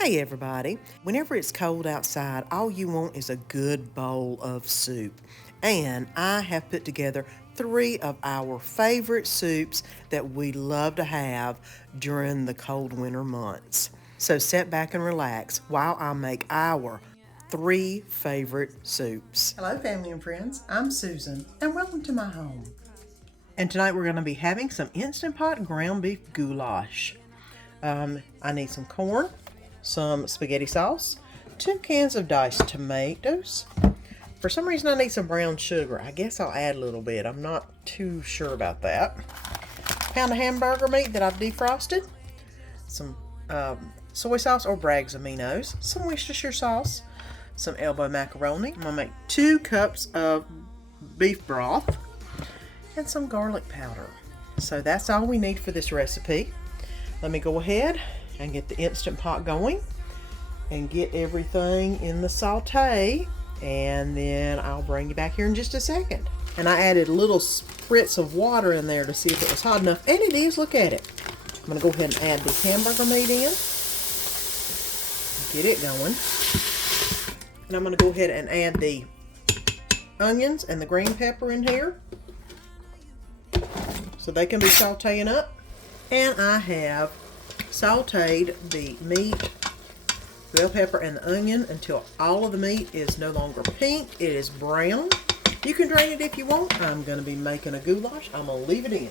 Hey everybody, whenever it's cold outside, all you want is a good bowl of soup. And I have put together 3 of our favorite soups that we love to have during the cold winter months. So sit back and relax while I make our 3 favorite soups. Hello family and friends, I'm Susan and welcome to my home. And tonight we're going to be having some Instantpot Ground Beef Goulash. I need some corn, some spaghetti sauce, 2 cans of diced tomatoes. For some reason I need some brown sugar. I guess I'll add a little bit. I'm not too sure about that. Pound of hamburger meat that I've defrosted. Some soy sauce or Bragg's aminos. Some Worcestershire sauce. Some elbow macaroni. I'm going to make 2 cups of beef broth. And some garlic powder. So that's all we need for this recipe. Let me go ahead and get the Instant Pot going and get everything in the saute, and then I'll bring you back here in just a second. And I added a little spritz of water in there to see if it was hot enough, and it is. Look at it. I'm going to go ahead and add the hamburger meat in, get it going, and I'm going to go ahead and add the onions and the green pepper in here so they can be sauteing up. And I have sauteed the meat, bell pepper, and the onion until all of the meat is no longer pink. It is brown. You can drain it if you want. I'm going to be making a goulash. I'm going to leave it in.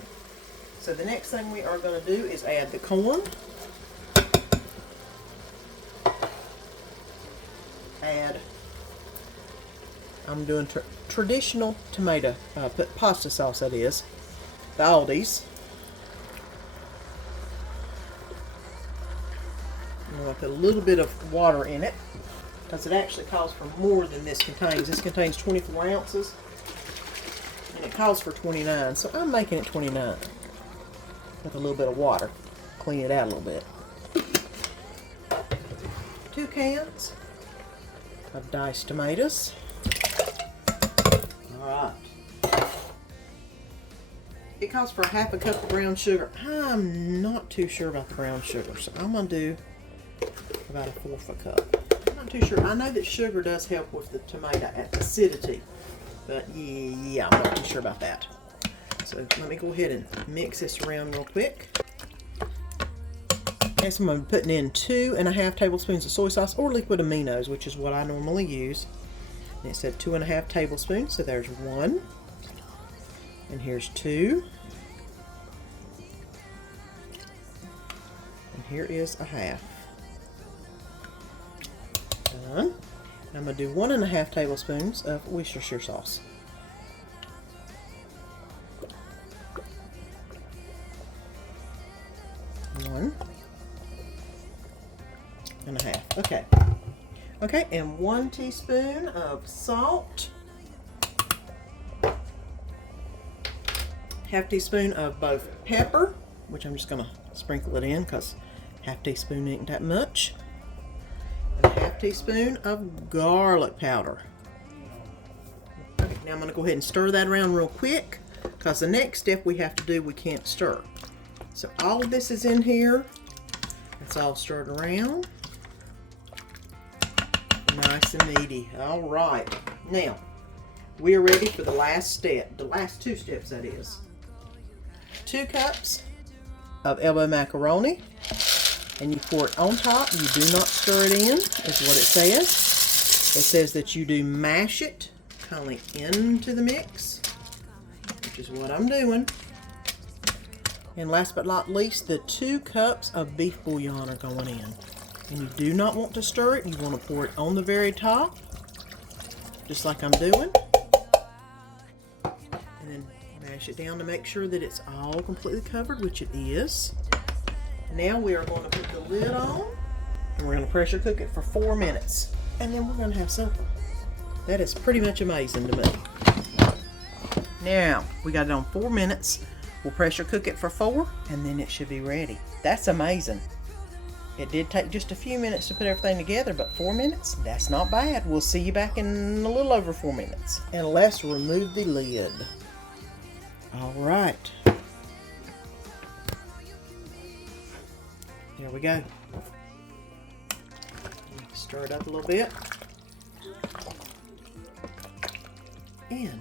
So the next thing we are going to do is add the corn. I'm doing traditional tomato, pasta sauce, that is, the Aldi's. I'm going to put a little bit of water in it because it actually calls for more than this contains. This contains 24 ounces and it calls for 29, so I'm making it 29 with a little bit of water. Clean it out a little bit. 2 cans of diced tomatoes. Alright. It calls for 1/2 cup of brown sugar. I'm not too sure about the brown sugar, so I'm going to do about 1/4 cup. I'm not too sure. I know that sugar does help with the tomato acidity, but yeah, I'm not too sure about that. So let me go ahead and mix this around real quick. Next, I'm going to be putting in 2½ tablespoons of soy sauce or liquid aminos, which is what I normally use. And it said 2½ tablespoons, so there's 1. And here's 2. And here is 1/2. Done. I'm going to do 1½ tablespoons of Worcestershire sauce. 1½ Okay. Okay, and 1 teaspoon of salt. 1/2 teaspoon of both pepper, which I'm just going to sprinkle it in because 1/2 teaspoon ain't that much. And 1/2 teaspoon of garlic powder. Okay, now I'm going to go ahead and stir that around real quick because the next step we have to do, we can't stir. So all of this is in here. It's all stirred around. Nice and meaty. All right. Now, we are ready for the last step. The last 2 steps, that is. 2 cups of elbow macaroni. And you pour it on top. You do not stir it in, is what it says. It says that you do mash it kind of into the mix, which is what I'm doing. And last but not least, the 2 cups of beef bouillon are going in. And you do not want to stir it. You want to pour it on the very top, just like I'm doing. And then mash it down to make sure that it's all completely covered, which it is. Now we are going to put the lid on, and we're going to pressure cook it for 4 minutes. And then we're going to have supper. That is pretty much amazing to me. Now, we got it on 4 minutes. We'll pressure cook it for 4, and then it should be ready. That's amazing. It did take just a few minutes to put everything together, but 4 minutes, that's not bad. We'll see you back in a little over 4 minutes. And let's remove the lid. All right. There we go. Stir it up a little bit. And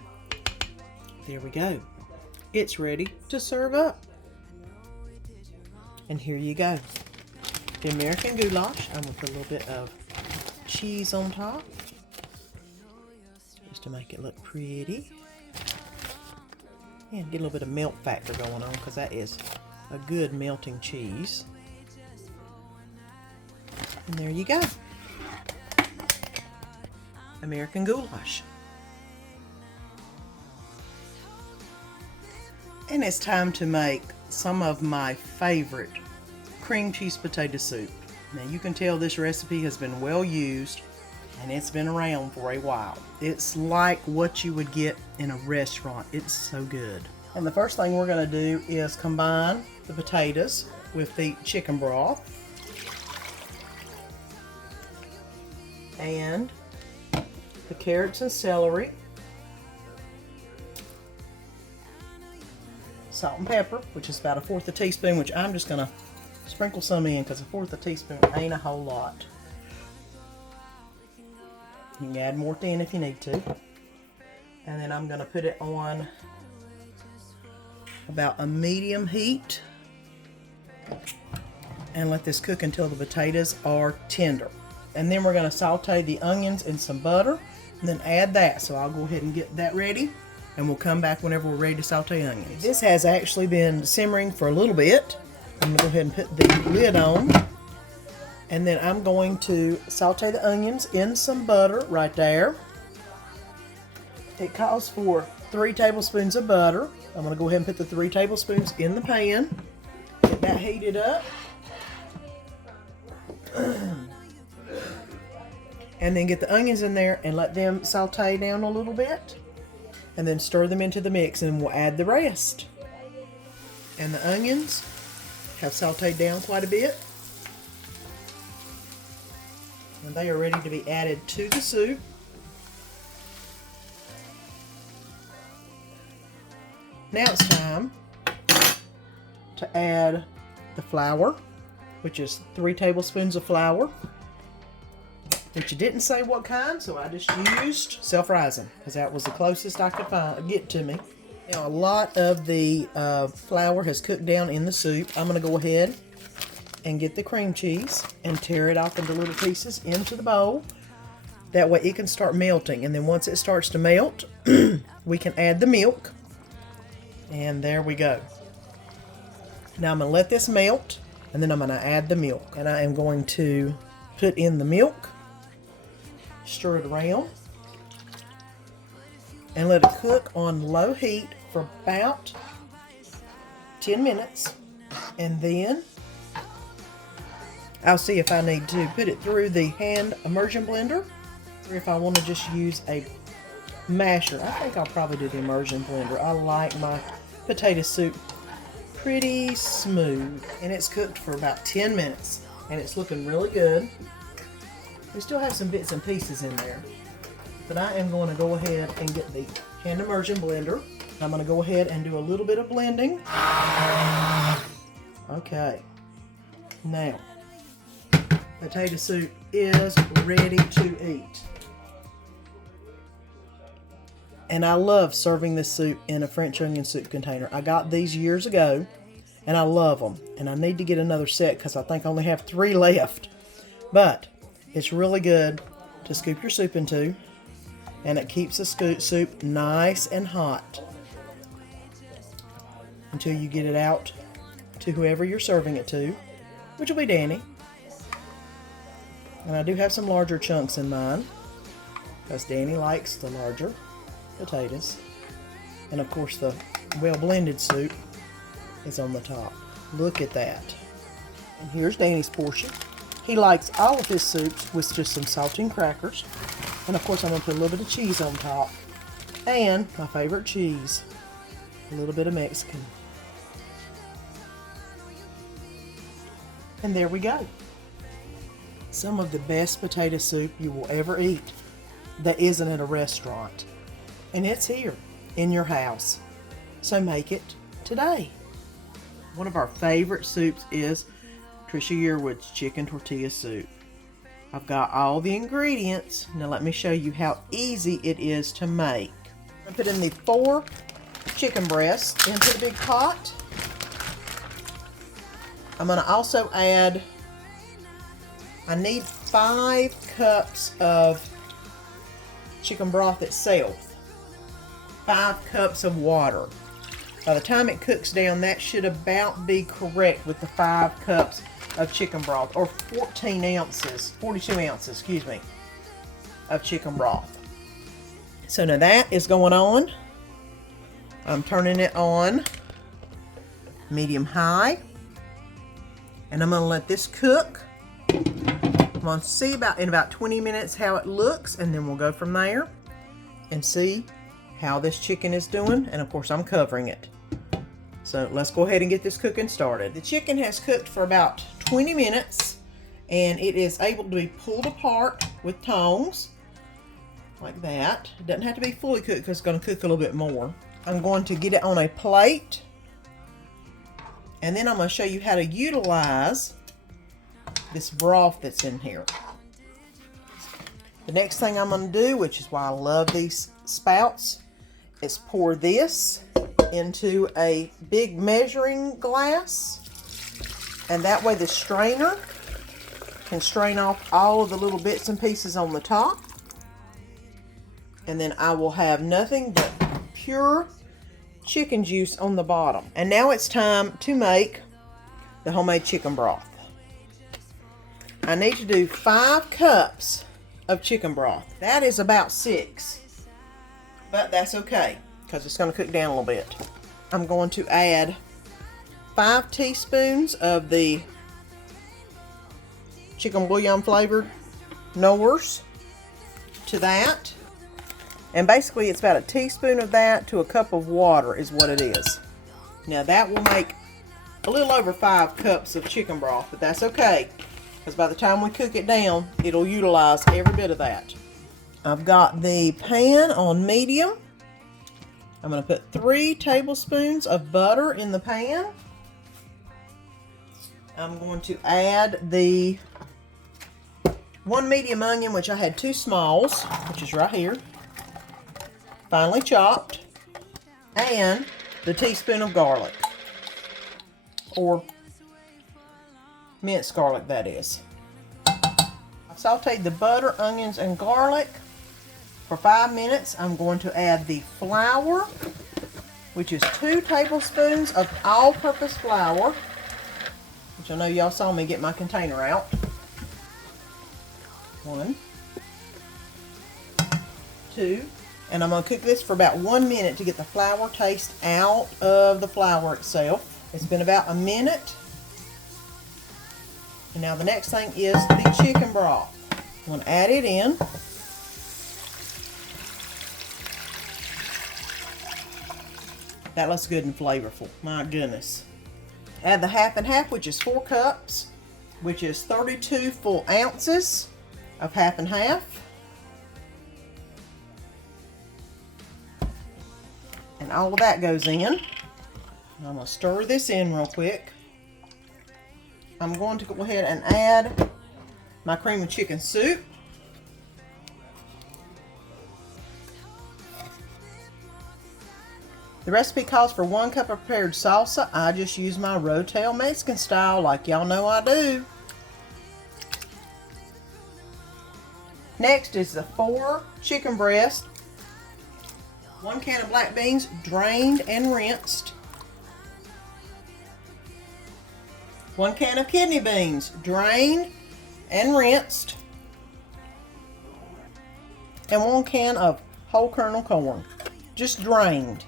there we go. It's ready to serve up. And here you go. The American goulash. I'm going to put a little bit of cheese on top, just to make it look pretty. And get a little bit of melt factor going on, because that is a good melting cheese. And there you go. American goulash. And it's time to make some of my favorite cream cheese potato soup. Now you can tell this recipe has been well used and it's been around for a while. It's like what you would get in a restaurant. It's so good. And the first thing we're going to do is combine the potatoes with the chicken broth and the carrots and celery, salt and pepper, which is about 1/4 teaspoon, which I'm just going to sprinkle some in because 1/4 teaspoon ain't a whole lot. You can add more in if you need to. And then I'm going to put it on about a medium heat and let this cook until the potatoes are tender. And then we're going to saute the onions in some butter and then add that. So I'll go ahead and get that ready, and we'll come back whenever we're ready to saute onions. This has actually been simmering for a little bit. I'm going to go ahead and put the lid on, and then I'm going to saute the onions in some butter right there. It calls for 3 tablespoons of butter. I'm going to go ahead and put the 3 tablespoons in the pan. Get that heated up. And then get the onions in there and let them saute down a little bit. And then stir them into the mix, and we'll add the rest. And the onions have sauteed down quite a bit. And they are ready to be added to the soup. Now it's time to add the flour, which is 3 tablespoons of flour. Which you didn't say what kind, so I just used self-rising because that was the closest I could get to me. Now a lot of the flour has cooked down in the soup. I'm going to go ahead and get the cream cheese and tear it off into little pieces into the bowl. That way it can start melting, and then once it starts to melt, we can add the milk. And there we go. Now I'm going to let this melt, and then I'm going to add the milk. And I am going to put in the milk. Stir it around and let it cook on low heat for about 10 minutes, and then I'll see if I need to put it through the hand immersion blender or if I want to just use a masher. I think I'll probably do the immersion blender. I like my potato soup pretty smooth, and it's cooked for about 10 minutes and it's looking really good. We still have some bits and pieces in there, but I am going to go ahead and get the hand immersion blender. I'm going to go ahead and do a little bit of blending. Okay, now potato soup is ready to eat. And I love serving this soup in a French onion soup container. I got these years ago and I love them, and I need to get another set because I think I only have 3 left. But it's really good to scoop your soup into, and it keeps the soup nice and hot until you get it out to whoever you're serving it to, which will be Danny. And I do have some larger chunks in mine because Danny likes the larger potatoes. And of course the well-blended soup is on the top. Look at that. And here's Danny's portion. He likes all of his soups with just some saltine crackers. And of course I'm going to put a little bit of cheese on top. And my favorite cheese, a little bit of Mexican. And there we go. Some of the best potato soup you will ever eat that isn't at a restaurant. And it's here in your house. So make it today. One of our favorite soups is Trisha Yearwood's Chicken Tortilla Soup. I've got all the ingredients. Now let me show you how easy it is to make. I put in the 4 chicken breasts into the big pot. I'm going to also add, I need 5 cups of chicken broth itself. 5 cups of water. By the time it cooks down, that should about be correct with the 5 cups of chicken broth, or 42 ounces, excuse me, of chicken broth. So now that is going on. I'm turning it on medium high, and I'm going to let this cook. I'm going to see in about 20 minutes how it looks, and then we'll go from there and see how this chicken is doing. And of course I'm covering it. So let's go ahead and get this cooking started. The chicken has cooked for about 20 minutes, and it is able to be pulled apart with tongs like that. It doesn't have to be fully cooked because it's going to cook a little bit more. I'm going to get it on a plate, and then I'm going to show you how to utilize this broth that's in here. The next thing I'm going to do, which is why I love these spouts, is pour this into a big measuring glass, and that way the strainer can strain off all of the little bits and pieces on the top, and then I will have nothing but pure chicken juice on the bottom. And now it's time to make the homemade chicken broth. I need to do 5 cups of chicken broth. That is about 6, but that's okay because it's going to cook down a little bit. I'm going to add 5 teaspoons of the chicken bouillon flavored Knorrs to that. And basically it's about a teaspoon of that to a cup of water is what it is. Now that will make a little over 5 cups of chicken broth, but that's okay because by the time we cook it down, it'll utilize every bit of that. I've got the pan on medium. I'm going to put 3 tablespoons of butter in the pan. I'm going to add the 1 medium onion, which I had 2 smalls, which is right here, finely chopped, and the teaspoon of garlic, or minced garlic, that is. I've sauteed the butter, onions, and garlic for 5 minutes. I'm going to add the flour, which is 2 tablespoons of all-purpose flour, which I know y'all saw me get my container out. 1, 2, and I'm going to cook this for about 1 minute to get the flour taste out of the flour itself. It's been about a minute. And now the next thing is the chicken broth. I'm going to add it in. That looks good and flavorful. My goodness. Add the half and half, which is 4 cups, which is 32 full ounces of half and half. And all of that goes in. I'm going to stir this in real quick. I'm going to go ahead and add my cream of chicken soup. The recipe calls for 1 cup of prepared salsa. I just use my Rotel Mexican style like y'all know I do. Next is the 4 chicken breasts, 1 can of black beans drained and rinsed, 1 can of kidney beans drained and rinsed, and 1 can of whole kernel corn, just drained.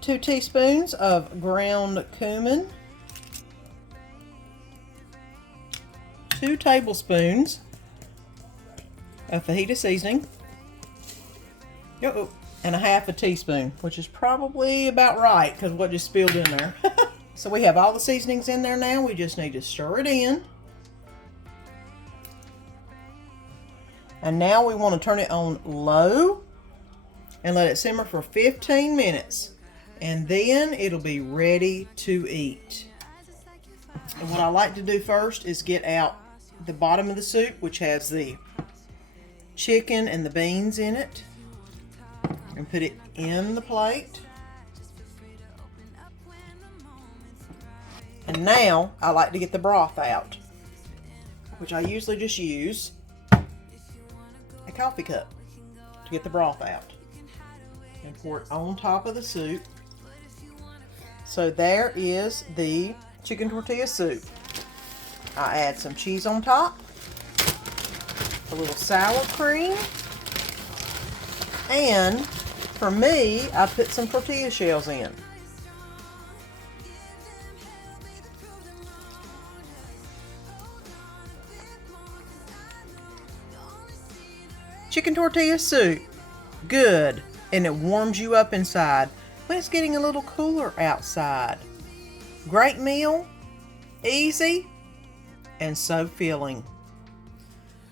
2 teaspoons of ground cumin, 2 tablespoons of fajita seasoning, and a half a teaspoon, which is probably about right because what just spilled in there. So we have all the seasonings in there now. We just need to stir it in. And now we want to turn it on low and let it simmer for 15 minutes. And then it'll be ready to eat. And what I like to do first is get out the bottom of the soup, which has the chicken and the beans in it, and put it in the plate. And now I like to get the broth out, which I usually just use a coffee cup to get the broth out, and pour it on top of the soup. So there is the chicken tortilla soup. I add some cheese on top, a little sour cream, and for me, I put some tortilla shells in. Chicken tortilla soup, good, and it warms you up inside when it's getting a little cooler outside. Great meal, easy, and so filling.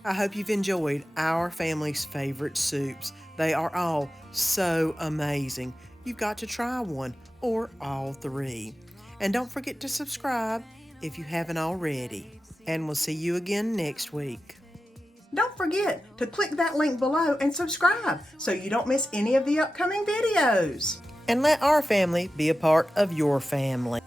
I hope you've enjoyed our family's favorite soups. They are all so amazing. You've got to try one or all three. And don't forget to subscribe if you haven't already. And we'll see you again next week. Don't forget to click that link below and subscribe so you don't miss any of the upcoming videos. And let our family be a part of your family.